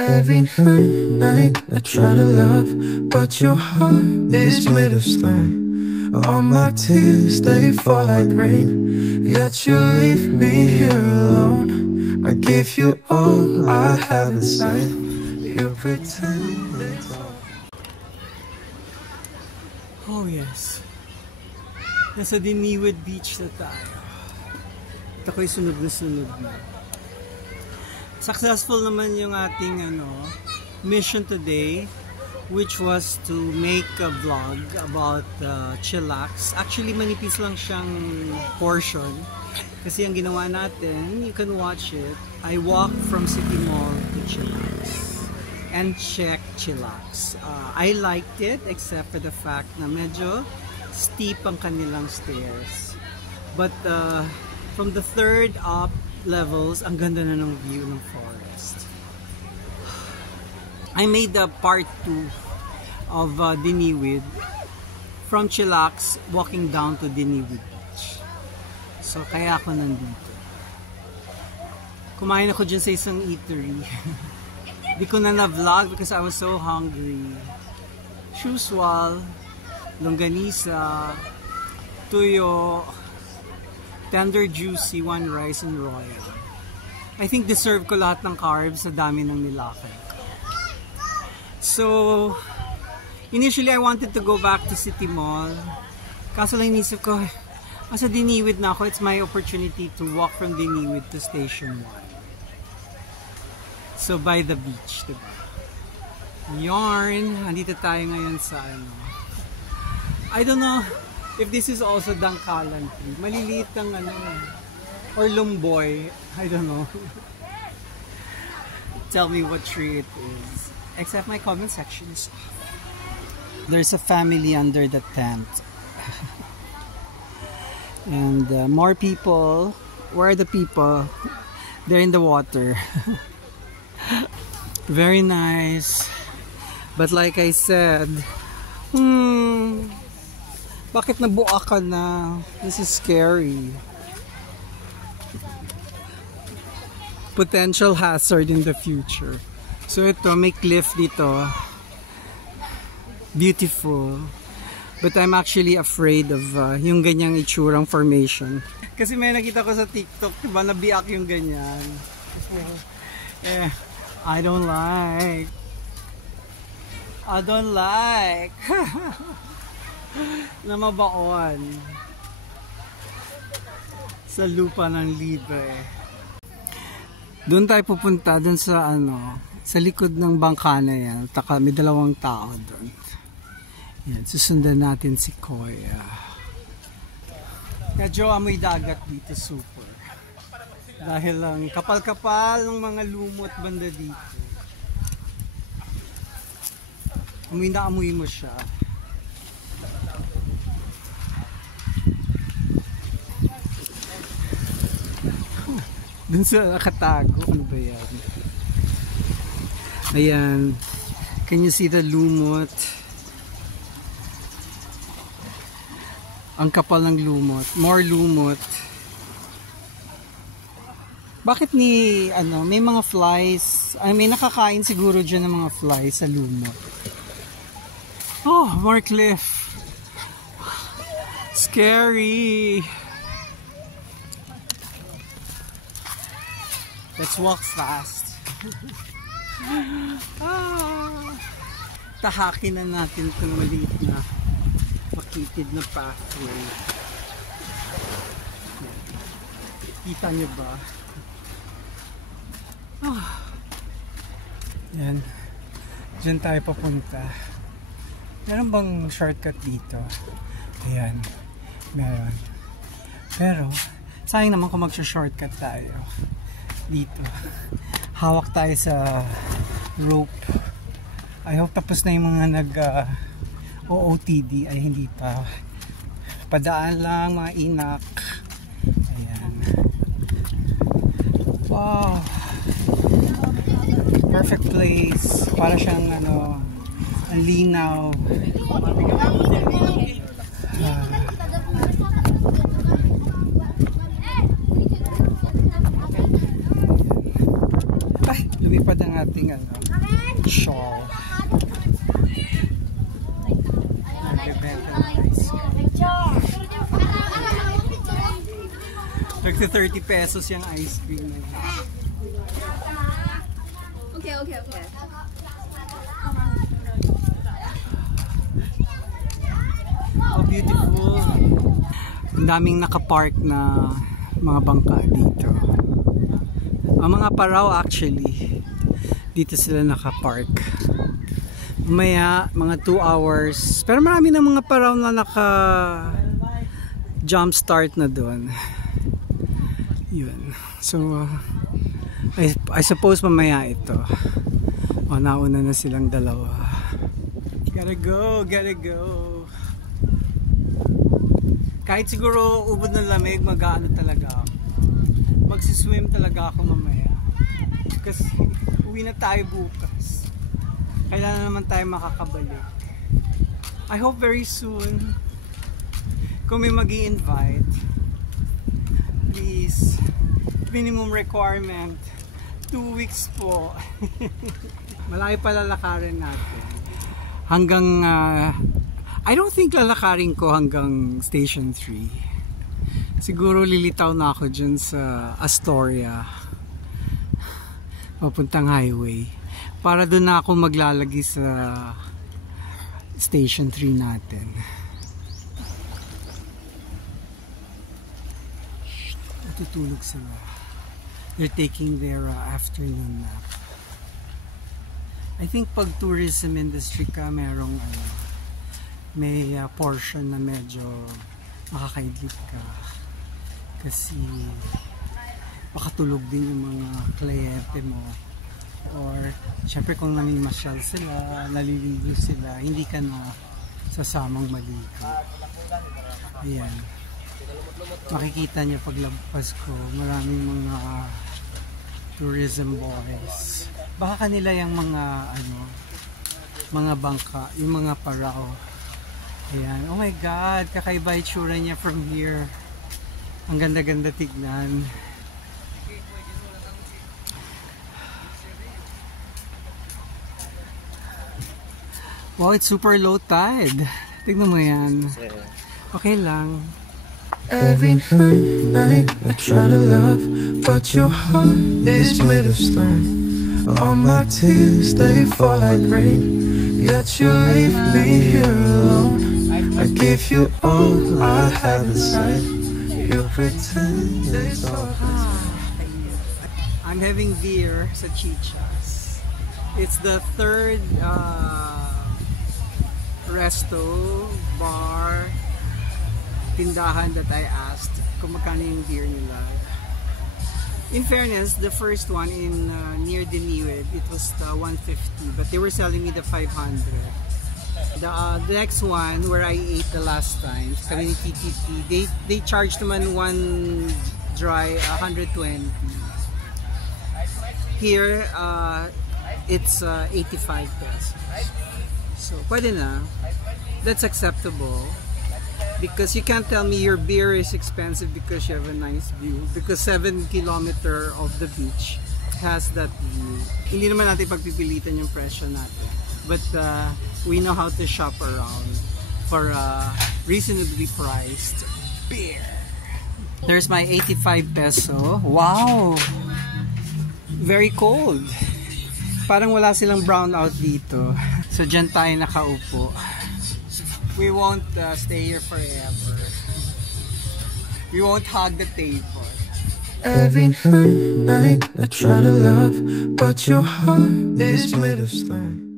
Every night I try to love, but your heart is made of stone. All my tears, they fall like rain, yet you leave me here alone. I give you all I have inside, you pretend it's all. Oh yes, nasa Diniwid Beach na tayo. At ako'y sunod na sunod na. Successful naman yung ating mission today, which was to make a vlog about chillax. Actually, manipis lang siyang portion. Kasi ang ginawa natin, you can watch it. I walked from City Mall to Chillax and check Chillax. I liked it except for the fact na medyo steep ang kanilang stairs. But from the third up levels, ang ganda na ng view ng forest. I made the part 2 of Diniwid from Chillax walking down to Diniwid Beach. So kaya ako nandito. Kumain ako dyan sa isang eatery. Di ko na na-vlog because I was so hungry. Shuswal, longganisa, tuyo, tender juicy, one rice and royal. I think deserve ko lahat ng carbs sa dami ng nilakad. So, initially I wanted to go back to City Mall. Kaso lang inisip ko, asa Diniwid na ako, it's my opportunity to walk from Diniwid to Station 1. So, by the beach, diba? Yarn! Andito tayo ngayon sa I don't know if this is also dangkalan tree. Maliliit ang or lumboy. I don't know. Tell me what tree it is. Except my comment section is off. There's a family under the tent. And more people. Where are the people? They're in the water. Very nice. But like I said, bakit nabuka ka na? This is scary. Potential hazard in the future. So ito, may cliff dito. Beautiful. But I'm actually afraid of yung ganyang itsurang formation. Kasi may nakita ko sa TikTok, diba, nabiak yung ganyan. I don't like. Na mabaon sa lupa ng libre. Doon tayo pupunta, doon sa sa likod ng bangka na yan. May dalawang tao doon. Yan, susundan natin si Koya. Medyo amoy dagat dito, super. Dahil lang kapal-kapal ng mga lumot banda dito. Amoy na amoy mo siya. Dun sa nakatago, ano ba yan? Ayan, can you see the lumot? Ang kapal ng lumot, more lumot. Bakit may mga flies, may nakakain siguro dyan ng mga flies sa lumot. Oh, more cliff. Scary. Let's walk fast. Tahakin na natin itong maliit na makitid na pathway. Kita nyo ba? Yan. Diyan tayo papunta. Meron bang shortcut dito? Ayan. Meron. Pero, sayang naman kung mag-shortcut tayo. Dito. Hawak tayo sa rope. I hope tapos na yung mga OOTD ay hindi pa. Padaan lang, mga inak. Ayan. Wow. Perfect place. Para siyang ang linaw. lumipad ang ating ating ano, shawl. Nagbebenta ng ice cream. Nagti 30 pesos yung ice cream na yun. Okay. Oh, beautiful. Ang daming nakapark na mga bangka dito. Ang mga paraw actually, dito sila nakapark. Mamaya, mga 2 hours. Pero marami ng mga paraw na naka jump start na doon. Yun. So, I suppose mamaya ito. O, nauna na silang dalawa. Gotta go. Kahit siguro ubod ng lamig, mag-ano talaga ako. Magsiswim talaga ako mamaya. Kasi uwi na tayo bukas. Kailangan naman tayo makakabalik. I hope very soon, kung may mag-i-invite, please, minimum requirement, 2 weeks po. Malaki pa lalakarin natin. Hanggang, I don't think lalakarin ko hanggang Station 3. Siguro lilitaw na ako dyan sa Astoria. Papuntang highway. Para doon na ako maglalagi sa Station 3 natin. Natutulog sila. They're taking their afternoon nap. I think pag tourism industry ka, merong may portion na medyo makakaidlip ka. Kasi makatulog din yung mga kliyente mo. Or syempre kung namimimasyal sila, naliligo sila, hindi ka na sasamang maligo. Ayan. Makikita niyo paglabas ko, maraming mga tourism boys. Baka kanila yung mga mga bangka, yung mga parao. Ayan. Oh my God, kakaiba itsura niya from here. Ang ganda-ganda tignan. Wow, it's super low tide. Tignan mo yan. Okay lang. Every night I try to love, but your heart is made of stone. All my tears, they fall like rain, yet you leave me here alone. I give you all I have inside, you pretend it's all I'm having beer sa Chicha's. It's the third resto, bar, tindahan that I asked kung magkano yung beer nila. In fairness, the first one in near Diniwid, it was 150, but they were selling me the 500. The next one where I ate the last time, kami ni TTT, they charged naman one dry 120. Here, it's 85 pesos. So, pwede na. That's acceptable. Because you can't tell me your beer is expensive because you have a nice view. Because 7 kilometers of the beach has that view. Hindi naman natin pagpipilitan yung presyo natin. But we know how to shop around for reasonably priced beer. There's my 85 peso. Wow! Very cold. Parang wala silang brownout dito. So dyan tayo nakaupo. We won't stay here forever. We won't hug the table. Every night I try to love, but your heart is made of stone.